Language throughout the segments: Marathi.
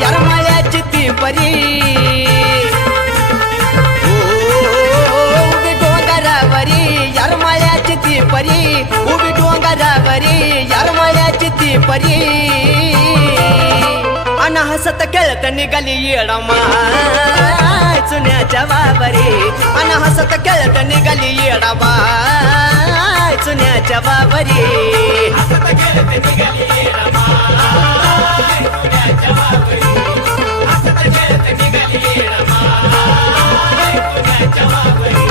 यरमाळ्याची ती परी उभी डोंगरावरी यरमाळ्याची ती परी उभी डोंगरावरी यरमाळ्याची ती परी अन हसत खेळत निघाली येडामाय चुन्याच्या वावरी अन हसत खेळत निघाली येडामाय चुन्याच्या वावरी हसत खेळत निघाली येडामाय चुन्याच्या वावरी हसत खेळत निघाली येडामाय चुन्याच्या वावरी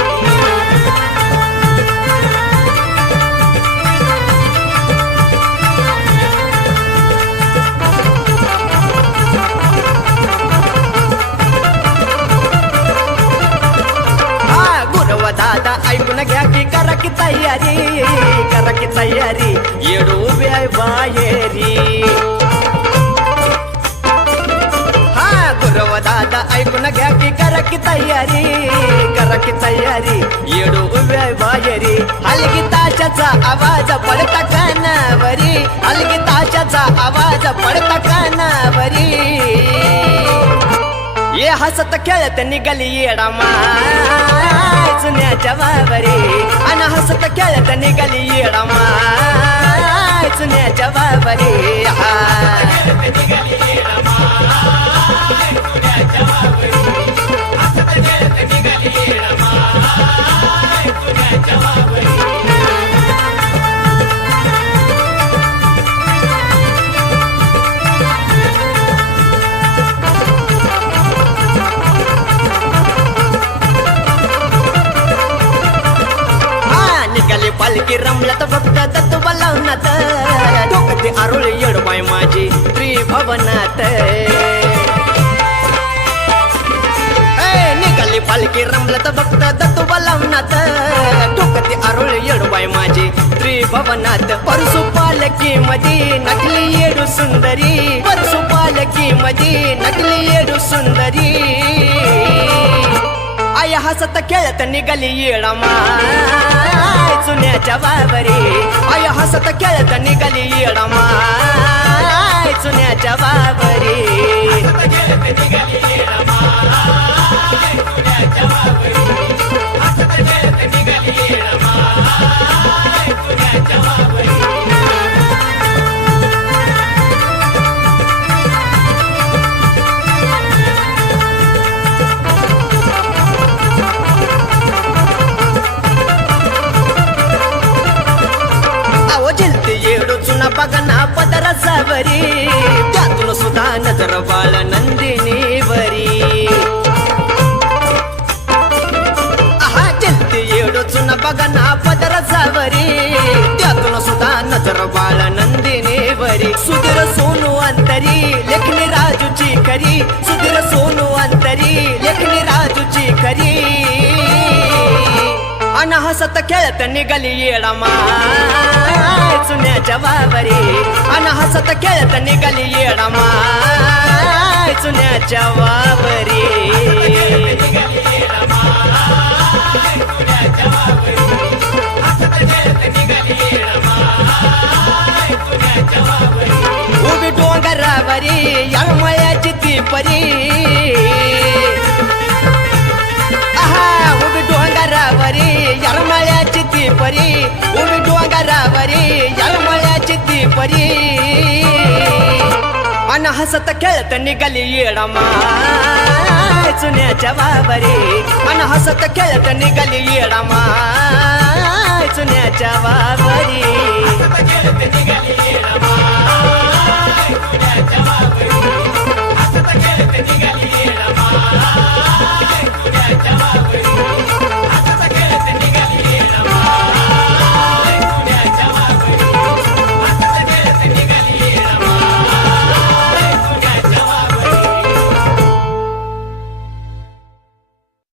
दादा ऐकून घ्या की करा की तयारी येडू उभ्या बाहेरी हा गुरव दादा ऐकून घ्या की करा की तयारी येडू उभ्या बाहेरी हलगी ताशाचा आवाज पडता कानावरी हलगी ताशाचा आवाज पडता कानावरी ये हसत खेळत निघाली येडामाय चुन्याच्या वावरी अन हसत खेळत निघाली येडामाय चुन्याच्या वावरी खेळत निघाली येडामाय चुन्याच्या वावरी हसत खेळत निघाली येडामाय चुन्याच्या वावरी पालखी रमल्यात फक्त तत्व बोलावनात डोकते आरोळ येडबाय माझी त्रिभवनात निघाली पालखी रमल्यात फक्त तत्व बोलावनात डोकते आरोळ येडबाय माझी त्रिभवनात परसू पालखी मध्ये नकली येडू सुंदरी परसू पालखी मध्ये नकली येडू सुंदरी आया हसत खेळत निघाली येडामाय चुन्याच्या वावरी आया हसत खेळत निघाली येडामाय चुन्याच्या वावरी हसत खेळत निघाली येडामाय चुन्याच्या वावरी हसत खेळत निघाली येडामाय चुन्याच्या वावरी बघना पदरसावरी त्यातून सुद्धा नजर बाळ नंदिनीवरी आहा चलते येडोचून बघना पदरसावरी त्यातून सुद्धा नजर बाळ नंदिनीवरी सुधीर सोनू अंतरी लेखनी राजूची खरी सुधीर सोनू अंतरी लेखनी राजूची खरी अन हसत खेळत निघाली येडामाय चुन्याच्या वावरी अन हसत खेळत निघाली येडामाय चुन्याच्या वावरी उभी डोंगरावरी यरमाळ्याची ती परी उभी डोंगरावरी यरमाळ्याची ती परी उभी डोंगरावरी यरमाळ्याची ती परी अन हसत खेळत निघाली येडामाय चुन्याच्या वावरी अन हसत खेळत निघाली येडामाय चुन्याच्या वावरी